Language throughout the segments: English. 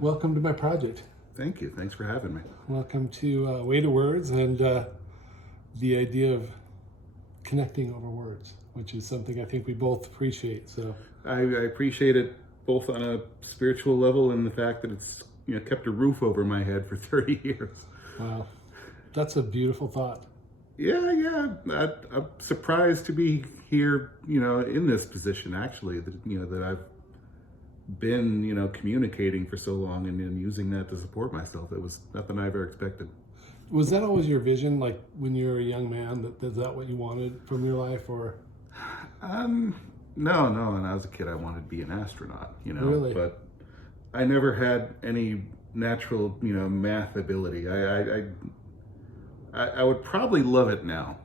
welcome to my project. Thank you. Thanks for having me. Welcome to Way to Words and the idea of connecting over words, which is something I think we both appreciate. So I appreciate it both on a spiritual level and the fact that it's kept a roof over my head for 30 years. wow, that's a beautiful thought. Yeah. I'm surprised to be here, in this position actually, that I've been, communicating for so long and using that to support myself. It was nothing I ever expected. Was that always your vision, like when you were a young man? Is that what you wanted from your life, or? No. When I was a kid, I wanted to be an astronaut, Really? But I never had any natural, math ability. I would probably love it now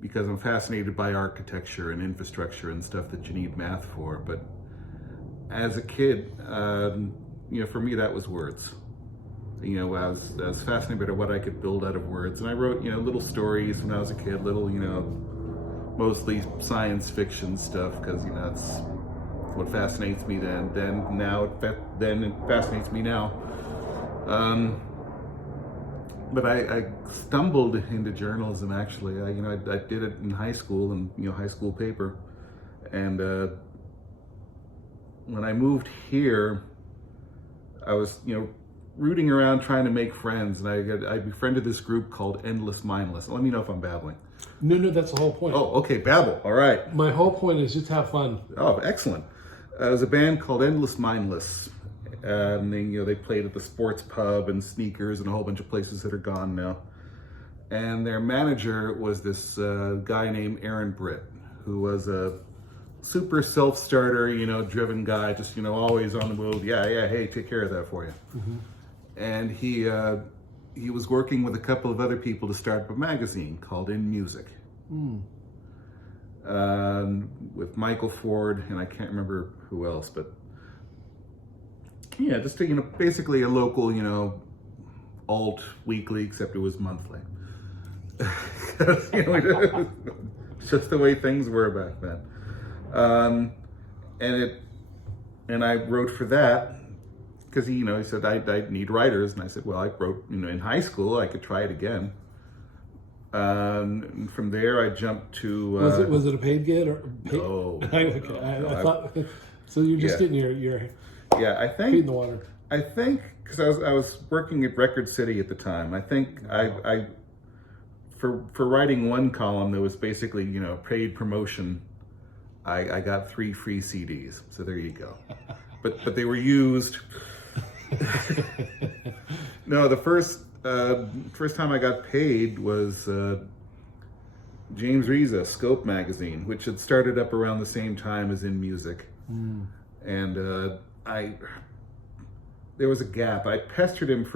because I'm fascinated by architecture and infrastructure and stuff that you need math for. But as a kid, for me, that was words. I was fascinated by what I could build out of words. And I wrote, little stories when I was a kid, little, mostly science fiction stuff, because, it's what fascinates me then it fascinates me now. But I stumbled into journalism, actually. I did it in high school, and, high school paper. And when I moved here, I was, rooting around trying to make friends, and I befriended this group called Endless Mindless. Let me know if I'm babbling. No, that's the whole point. Oh, okay, babble. All right. My whole point is just have fun. Oh, excellent. It was a band called Endless Mindless. And they played at the Sports Pub and Sneakers and a whole bunch of places that are gone now. And their manager was this guy named Aaron Britt, who was a super self-starter, driven guy, just, always on the move. Yeah, hey, take care of that for you. Mm-hmm. And he was working with a couple of other people to start a magazine called In Music. With Michael Ford, and I can't remember who else, but yeah, just basically a local, alt weekly, except it was monthly. Just the way things were back then. And I wrote for that because he said I need writers, and I said, well, I wrote in high school, I could try it again. And from there, I jumped to. Was it a paid gig or? No. Okay, I thought so. You're just getting your I think feet in the water. I think because I was working at Record City at the time. I think I for writing one column that was basically paid promotion. I got 3 free CDs. So there you go. But they were used. No, the first time I got paid was James Reza Scope magazine, which had started up around the same time as In Music. And there was a gap. I pestered him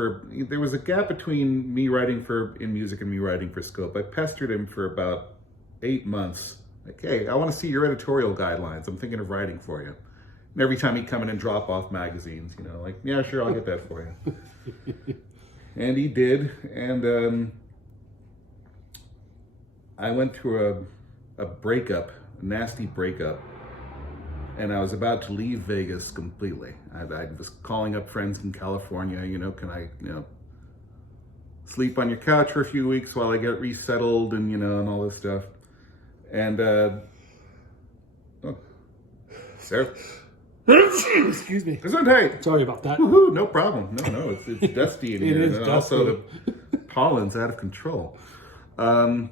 there was a gap between me writing for In Music and me writing for Scope. I pestered him for about 8 months. Like, hey, I want to see your editorial guidelines. I'm thinking of writing for you. And every time he'd come in and drop off magazines, like, yeah, sure, I'll get that for you. And he did. And I went through a breakup, a nasty breakup. And I was about to leave Vegas completely. I was calling up friends in California, can I, sleep on your couch for a few weeks while I get resettled and, and all this stuff. And, Sarah. Excuse me. Gesundheit. Sorry about that. Woohoo, no problem. No, it's dusty in here. It is and dusty. Also the pollen's out of control. I'd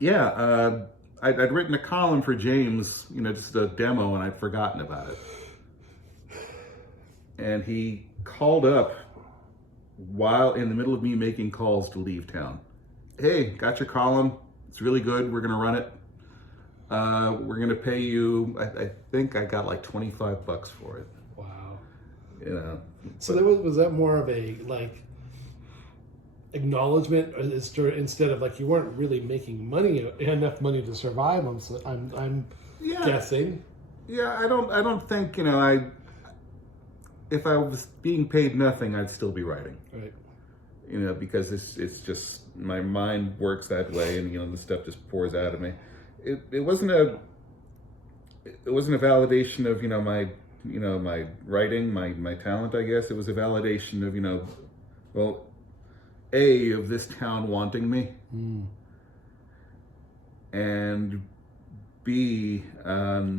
written a column for James, just a demo, and I'd forgotten about it. And he called up while in the middle of me making calls to leave town. Hey, got your column. It's really good. We're going to run it. We're going to pay you, I think I got like $25 for it. Wow. So was that more of a acknowledgement instead of you weren't really making enough money to survive? I'm guessing. Yeah, I don't think if I was being paid nothing, I'd still be writing. Right. Because it's just my mind works that way, and the stuff just pours out of me. It wasn't a validation of my my writing, my talent, I guess. It was a validation of, well, A, of this town wanting me, and B, I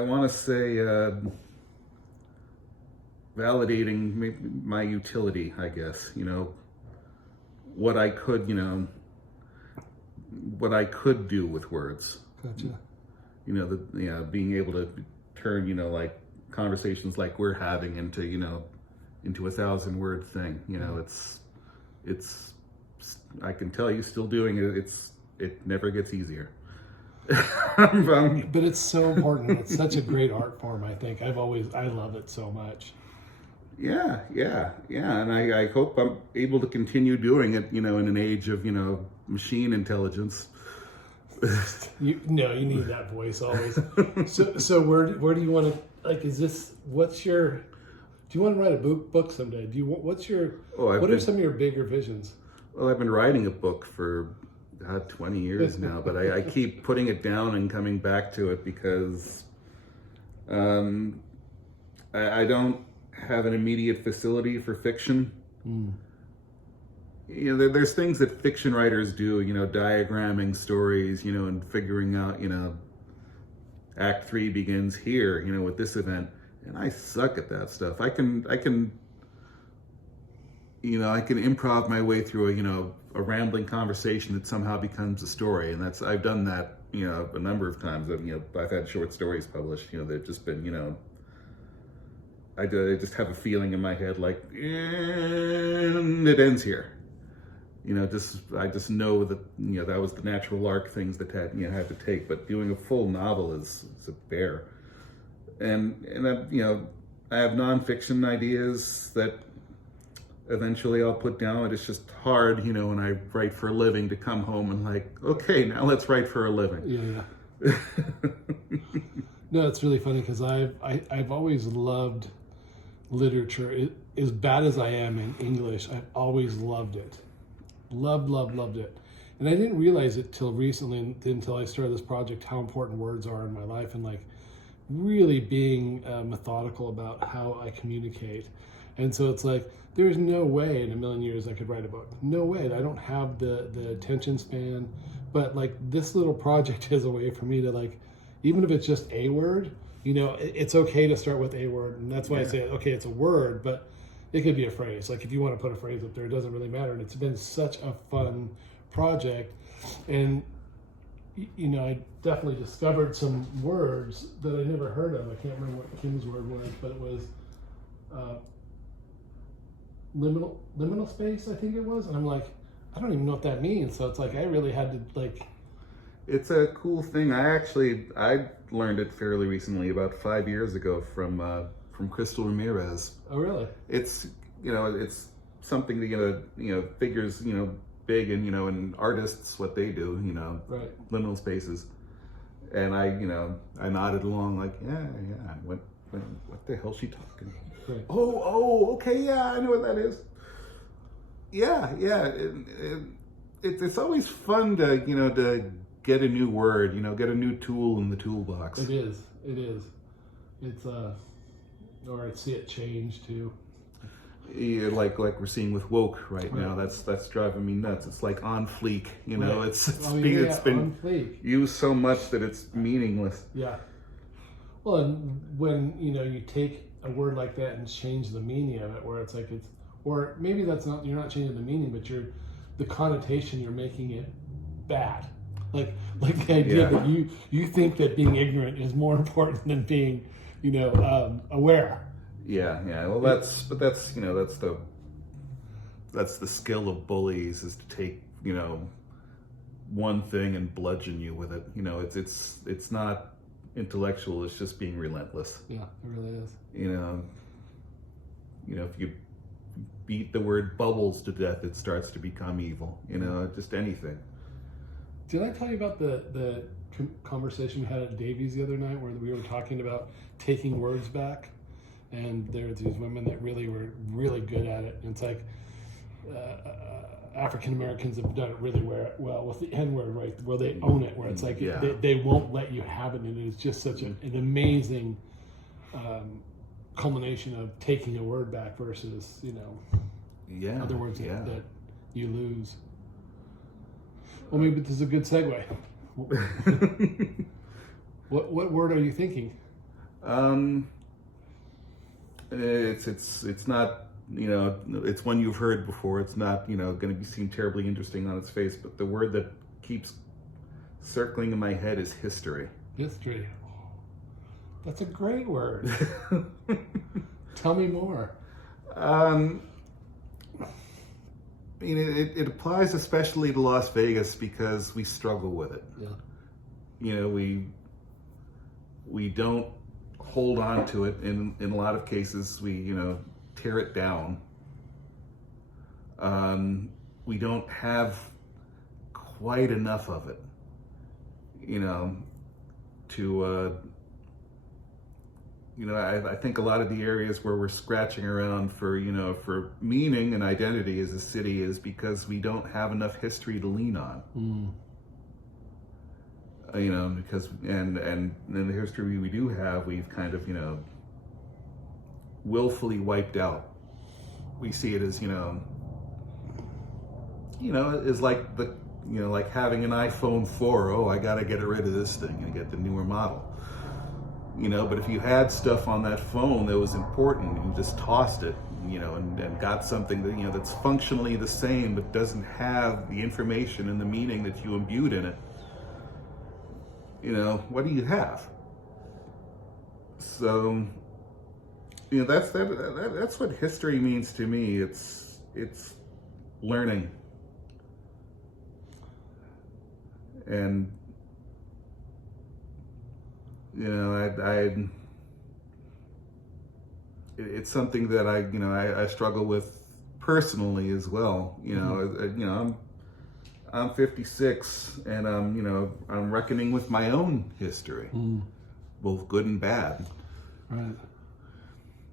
want to say validating my utility, I guess. What I could, what I could do with words. Gotcha. Being able to turn, like conversations like we're having into 1,000-word thing. It's I can tell you still doing it. It never gets easier. But it's so important. It's such a great art form, I think. I love it so much. Yeah. And I hope I'm able to continue doing it, in an age of, machine intelligence. You need that voice always. So where do you want to, like, do you want to write a book someday? What are some of your bigger visions? Well, I've been writing a book for 20 years now, but I keep putting it down and coming back to it because I don't have an immediate facility for fiction. There's things that fiction writers do, diagramming stories, and figuring out, Act 3 begins here, with this event, and I suck at that stuff. I can improv my way through a rambling conversation that somehow becomes a story, and I've done that, a number of times. I've had short stories published, they've just been, I just have a feeling in my head like, and it ends here. I just know that that was the natural arc things that had to take. But doing a full novel is a bear. And I have nonfiction ideas that eventually I'll put down. It's just hard, when I write for a living, to come home and like, okay, now let's write for a living. Yeah. No, it's really funny because I've always loved literature. As bad as I am in English, I've always loved it. Loved it. And I didn't realize it till recently, until I started this project, how important words are in my life, and like really being methodical about how I communicate. And so it's like, there's no way in a million years I could write a book. No way. I don't have the attention span. But like this little project is a way for me to, like, even if it's just a word, it's okay to start with a word. And that's why I say, okay, it's a word, but it could be a phrase. Like if you want to put a phrase up there, it doesn't really matter. And it's been such a fun project. And, I definitely discovered some words that I never heard of. I can't remember what Kim's word was, but it was liminal space, I think it was. And I'm like, I don't even know what that means. So it's like, I really had to like... It's a cool thing. I learned it fairly recently, about 5 years ago, from Crystal Ramirez. Oh, really? It's it's something that figures big and in artists what they do, right. Liminal spaces, and I nodded along like yeah. What the hell's she talking about? Right. Oh, okay, yeah, I know what that is. Yeah. It's always fun to to get a new word, get a new tool in the toolbox. It is. It's or I see it change too. Yeah, like we're seeing with woke right now. That's driving me nuts. It's like on fleek, Right. It's It's been on fleek. used so much that it's meaningless. Yeah. Well, and when you take a word like that and change the meaning of it, where it's like or maybe you're not changing the meaning, but the connotation, you're making it bad. Like the idea that you think that being ignorant is more important than being, aware. Yeah. Well, that's the skill of bullies, is to take one thing and bludgeon you with it. It's not intellectual. It's just being relentless. Yeah, it really is. If you beat the word bubbles to death, it starts to become evil. Just anything. Did I tell you about the conversation we had at Davies the other night, where we were talking about taking words back? And there were these women that really were really good at it. And it's like, African Americans have done it really well with the N word, right? Where they own it, where it's like Yeah. they won't let you have it, and it's just such an amazing culmination of taking a word back versus Yeah. other words Yeah. that you lose. Well, maybe this is a good segue. What word are you thinking? It's not, it's one you've heard before. It's not, going to seem terribly interesting on its face, but the word that keeps circling in my head is history. History. That's a great word. Tell me more. It applies especially to Las Vegas because we struggle with it. Yeah. We don't hold on to it. In a lot of cases, we tear it down. We don't have quite enough of it, to I think a lot of the areas where we're scratching around for meaning and identity as a city is because we don't have enough history to lean on. Because and in the history we do have, we've kind of willfully wiped out. We see it as is like like having an iPhone 4. Oh, I got to get rid of this thing and get the newer model. But if you had stuff on that phone that was important, you just tossed it, and got something that, that's functionally the same, but doesn't have the information and the meaning that you imbued in it. What do you have? So, that's what history means to me. It's learning. And it's something that I struggle with personally as well. I'm 56 and I'm reckoning with my own history, both good and bad. Right.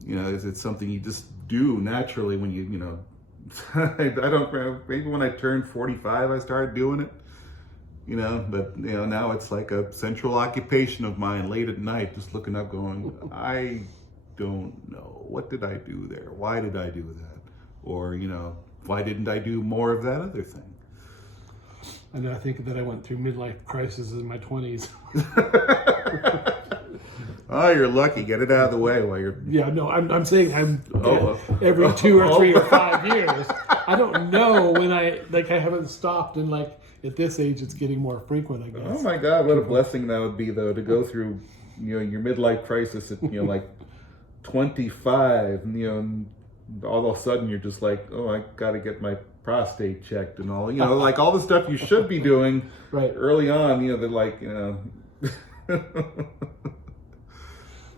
It's something you just do naturally when I don't, maybe when I turned 45 I started doing it. But now it's like a central occupation of mine late at night, just looking up going, I don't know. What did I do there? Why did I do that? Or, why didn't I do more of that other thing? And I think that I went through midlife crisis in my 20s. Oh, you're lucky. Get it out of the way while you're... Yeah, no, I'm saying every 2 or 3 or 5 years. I don't know when I haven't stopped, and at this age it's getting more frequent, I guess. Oh my God, what a blessing that would be, though, to go through your midlife crisis at 25, and all of a sudden you're just like, oh, I got to get my prostate checked and all, all the stuff you should be doing right early on,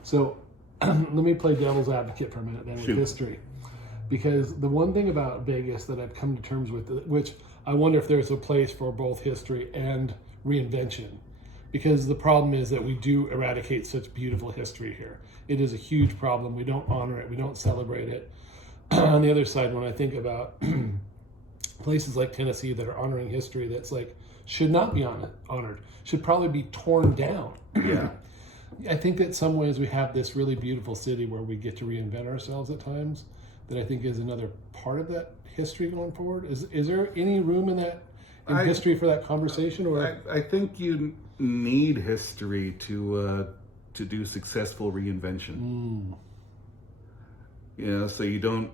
So let me play devil's advocate for a minute then with history, because the one thing about Vegas that I've come to terms with, which I wonder if there's a place for both history and reinvention, because the problem is that we do eradicate such beautiful history here. It is a huge problem. We don't honor it. We don't celebrate it. On the other side, when I think about places like Tennessee that are honoring history that's should not be honored, should probably be torn down. Yeah. I think that some ways we have this really beautiful city where we get to reinvent ourselves at times, that I think is another part of that history going forward. Is there any room in history for that conversation? Or I think you need history to do successful reinvention. So you don't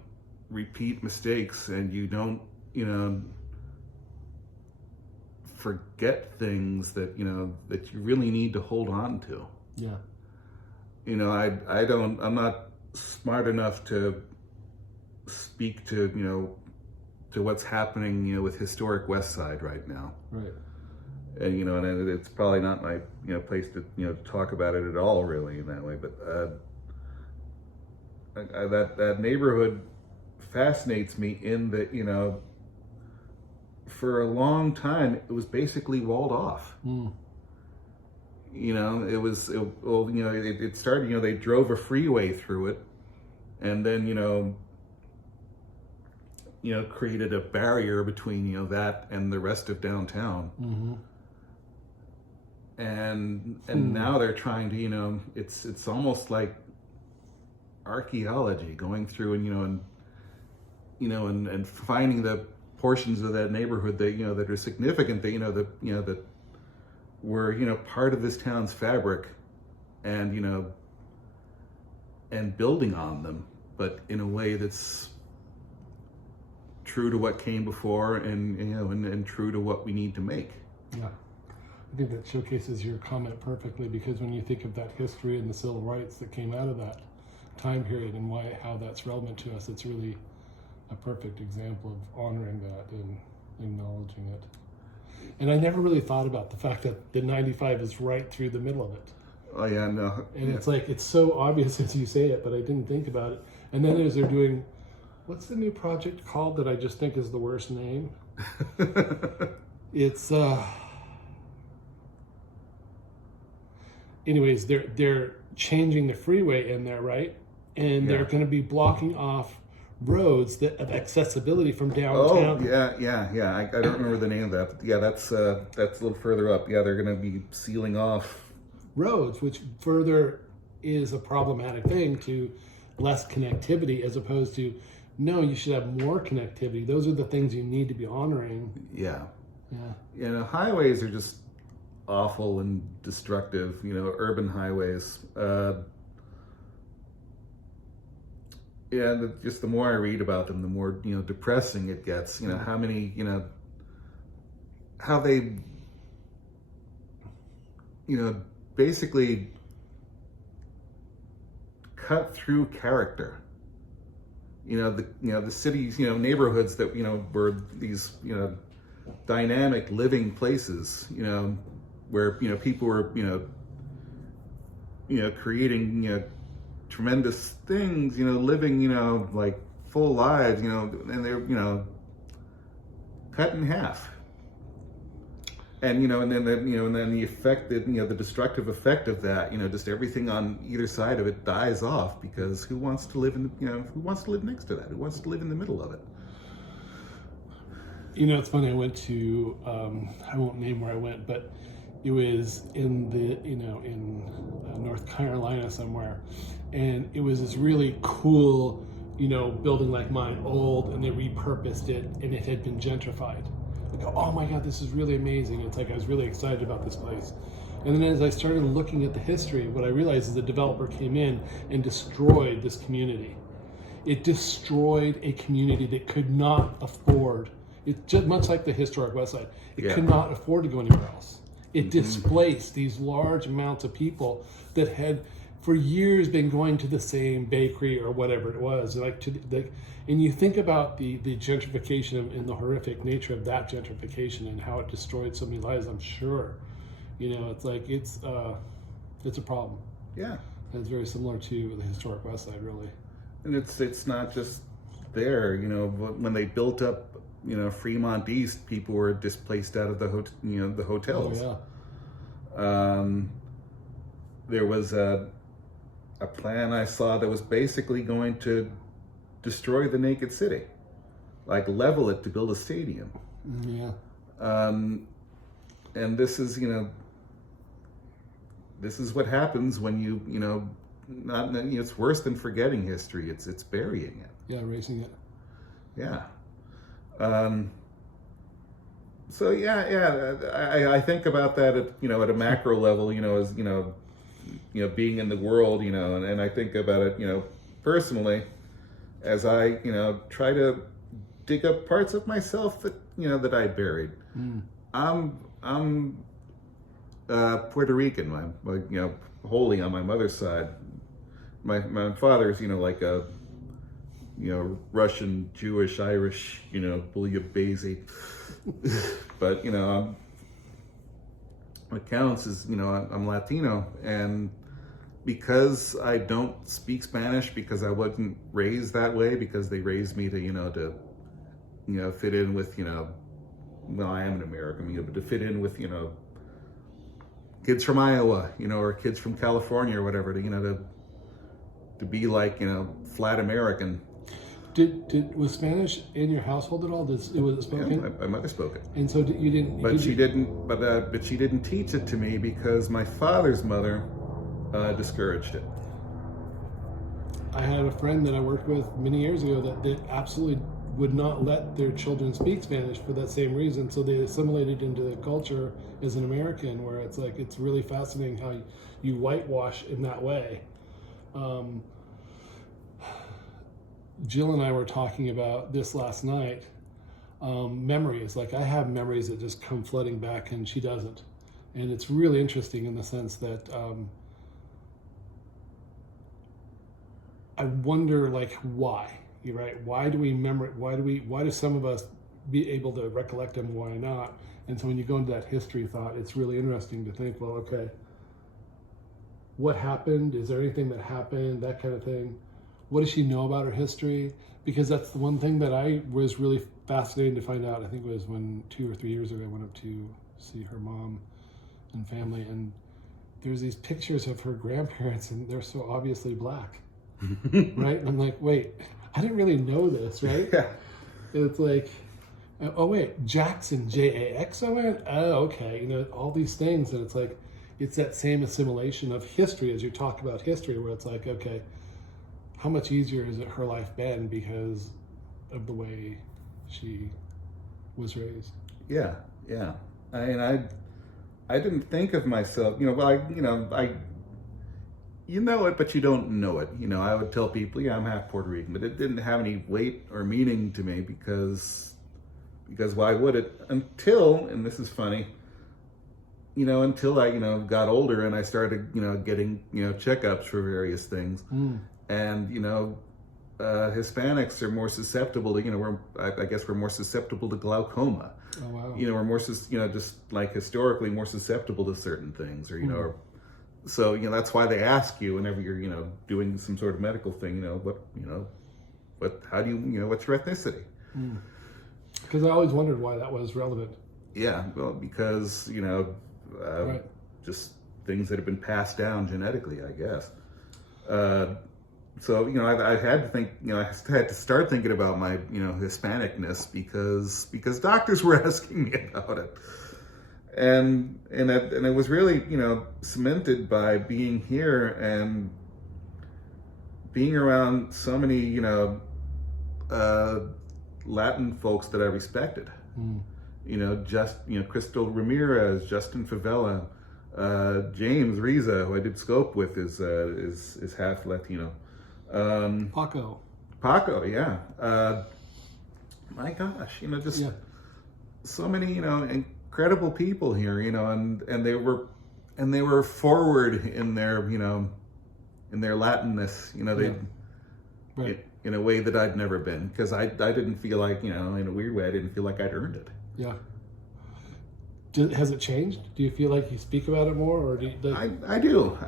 repeat mistakes, and you don't forget things that that you really need to hold on to. Yeah. I'm not smart enough to speak to what's happening with historic West Side right now. Right. And and it's probably not my place to talk about it at all, really, in that way. But that neighborhood fascinates me in that for a long time it was basically walled off. It started, they drove a freeway through it, and then created a barrier between, that and the rest of downtown. Mm-hmm. And now they're trying to, it's almost like archaeology, going through and finding the portions of that neighborhood that, that are significant, that were, part of this town's fabric, and, and building on them, but in a way that's true to what came before, and true to what we need to make. Yeah. I think that showcases your comment perfectly, because when you think of that history and the civil rights that came out of that time period and how that's relevant to us, it's really a perfect example of honoring that and acknowledging it. And I never really thought about the fact that the 95 is right through the middle of it. Oh yeah, no. And it's like, it's so obvious as you say it, but I didn't think about it. And then as they're doing, what's the new project called that I just think is the worst name? It's anyways, they're changing the freeway in there, right? And they're going to be blocking off roads of accessibility from downtown. Oh, yeah. I don't remember the name of that. But yeah, that's a little further up. Yeah, they're going to be sealing off roads, which further is a problematic thing to less connectivity, as opposed to, no, you should have more connectivity. Those are the things you need to be honoring. Yeah. Highways are just awful and destructive, urban highways. Just the more I read about them, the more, depressing it gets. How many, how they, basically cut through character. The cities, neighborhoods that, were these, dynamic living places, where, people were, creating, tremendous things, living, like full lives, and they're, cut in half. And, and then the effect that, the destructive effect of that, just everything on either side of it dies off, because who wants to live who wants to live next to that? Who wants to live in the middle of it? It's funny, I went to, I won't name where I went, but it was in in North Carolina somewhere. And it was this really cool, building like mine, old, and they repurposed it, and it had been gentrified. I go, oh my God, this is really amazing. It's like, I was really excited about this place. And then as I started looking at the history, what I realized is the developer came in and destroyed this community. It destroyed a community that could not afford, it just much like the historic West Side, it could not afford to go anywhere else. It displaced these large amounts of people that had for years been going to the same bakery or whatever it was, and you think about the gentrification and the horrific nature of that gentrification and how it destroyed so many lives. I'm sure, it's like it's a problem. Yeah, and it's very similar to the historic West Side, really. And it's not just there. When they built up, Fremont East, people were displaced out of the hotels. Oh yeah. There was a plan I saw that was basically going to destroy the naked city, like level it to build a stadium. Yeah. And this is, this is what happens when it's worse than forgetting history. It's burying it. Yeah, erasing it. Yeah. So I think about that at a macro level, as being in the world, and I think about it, personally, as I, try to dig up parts of myself that, that I buried. I'm Puerto Rican, wholly on my mother's side. My father's, like a, Russian, Jewish, Irish, bouillabaisse. But, what counts is, I'm Latino, and because I don't speak Spanish, because I wasn't raised that way, because they raised me to fit in with, well, I am an American, but to fit in with, kids from Iowa, or kids from California or whatever, to be like, flat American. Was Spanish in your household at all? Was it spoken? Yeah, my mother spoke it. And so you didn't. But she didn't. But she didn't teach it to me because my father's mother discouraged it. I had a friend that I worked with many years ago that absolutely would not let their children speak Spanish for that same reason. So they assimilated into the culture as an American, where it's like it's really fascinating how you whitewash in that way. Jill and I were talking about this last night. Memories, like I have memories that just come flooding back, and she doesn't, and it's really interesting in the sense that I wonder, like, why. You're right. Why do we remember? Why do some of us be able to recollect them? Why not? And so when you go into that history thought, it's really interesting to think, well, okay, what happened? Is there anything that happened? That kind of thing. What does she know about her history? Because that's the one thing that I was really fascinated to find out. I think it was when 2 or 3 years ago I went up to see her mom and family, and there's these pictures of her grandparents, and they're so obviously black, right? And I'm like, wait, I didn't really know this, right? Yeah. It's like, oh wait, Jackson, Jaxon? Oh, okay. You know, all these things, and it's like, it's that same assimilation of history as you talk about history, where it's like, okay, how much easier has her life been because of the way she was raised? Yeah, yeah. I mean, I didn't think of myself, you know it, but you don't know it. You know, I would tell people, yeah, I'm half Puerto Rican, but it didn't have any weight or meaning to me because why would it? Until, and this is funny, until I, got older and I started, getting, checkups for various things. And, Hispanics are more susceptible to, I guess we're more susceptible to glaucoma. Oh, wow. We're more, just like historically more susceptible to certain things, or, so, that's why they ask you whenever you're, doing some sort of medical thing, how do you, what's your ethnicity? Because I always wondered why that was relevant. Yeah, well, because, Right. just things that have been passed down genetically, I guess. So, I had to think, I had to start thinking about my, Hispanicness because doctors were asking me about it. And it was really, cemented by being here and being around so many, Latin folks that I respected. Crystal Ramirez, Justin Favela, James Riza, who I did scope with, is half Latino. Paco, yeah. My gosh, so many, incredible people here, and they were forward in their, in their Latinness, Right. in a way that I'd never been, because I didn't feel like, in a weird way, I didn't feel like I'd earned it. Yeah. Has it changed? Do you feel like you speak about it more, or do you, I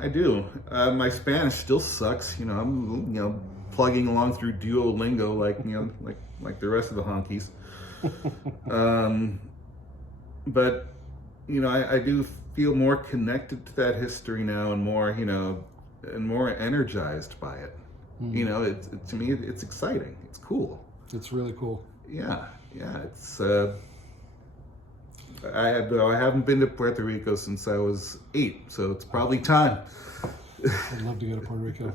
do. My Spanish still sucks. I'm, plugging along through Duolingo like the rest of the honkies. But I do feel more connected to that history now, and more energized by it. To me, it's exciting. It's cool. It's really cool. Yeah. It's. I haven't been to Puerto Rico since I was 8, so it's probably time. I'd love to go to Puerto Rico.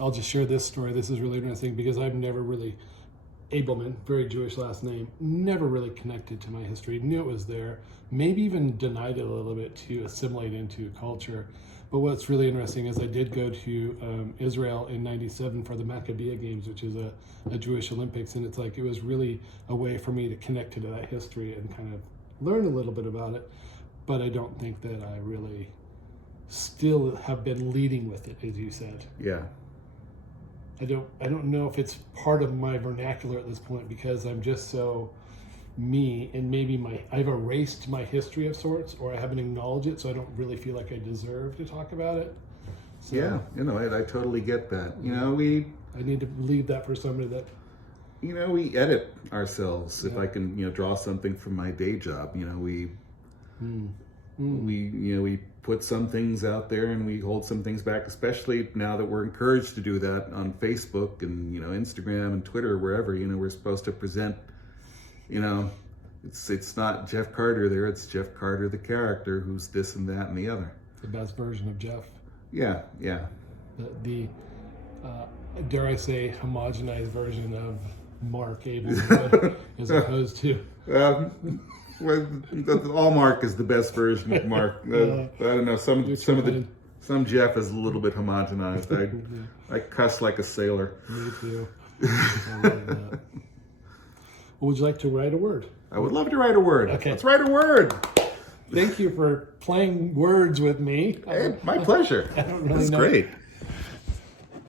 I'll just share this story. This is really interesting because I've never really, Abelman, very Jewish last name, never really connected to my history. Knew it was there, maybe even denied it a little bit to assimilate into culture. But what's really interesting is I did go to Israel in '97 for the Maccabiah Games, which is a Jewish Olympics, and it's like it was really a way for me to connect to that history and kind of learn a little bit about it. But I don't think that I really still have been leading with it, as you said. Yeah. I don't know if it's part of my vernacular at this point because I'm just so me, and maybe I've erased my history of sorts, or I haven't acknowledged it, so I don't really feel like I deserve to talk about it. So, yeah, I totally get that. I need to leave that for somebody that. We edit ourselves. If I can, draw something from my day job. We put some things out there and we hold some things back, especially now that we're encouraged to do that on Facebook and Instagram and Twitter, wherever. We're supposed to present. It's not Jeff Carter there. It's Jeff Carter, the character, who's this and that and the other. The best version of Geoff. Yeah. The dare I say, homogenized version of Mark Abel, as opposed to. Well, all Mark is the best version of Mark. I don't know. Some Jeff is a little bit homogenized. I cuss like a sailor. Me too. I love that. Would you like to write a word? I would love to write a word. Okay. Let's write a word. Thank you for playing words with me. Hey, my pleasure. I don't really That's know. great.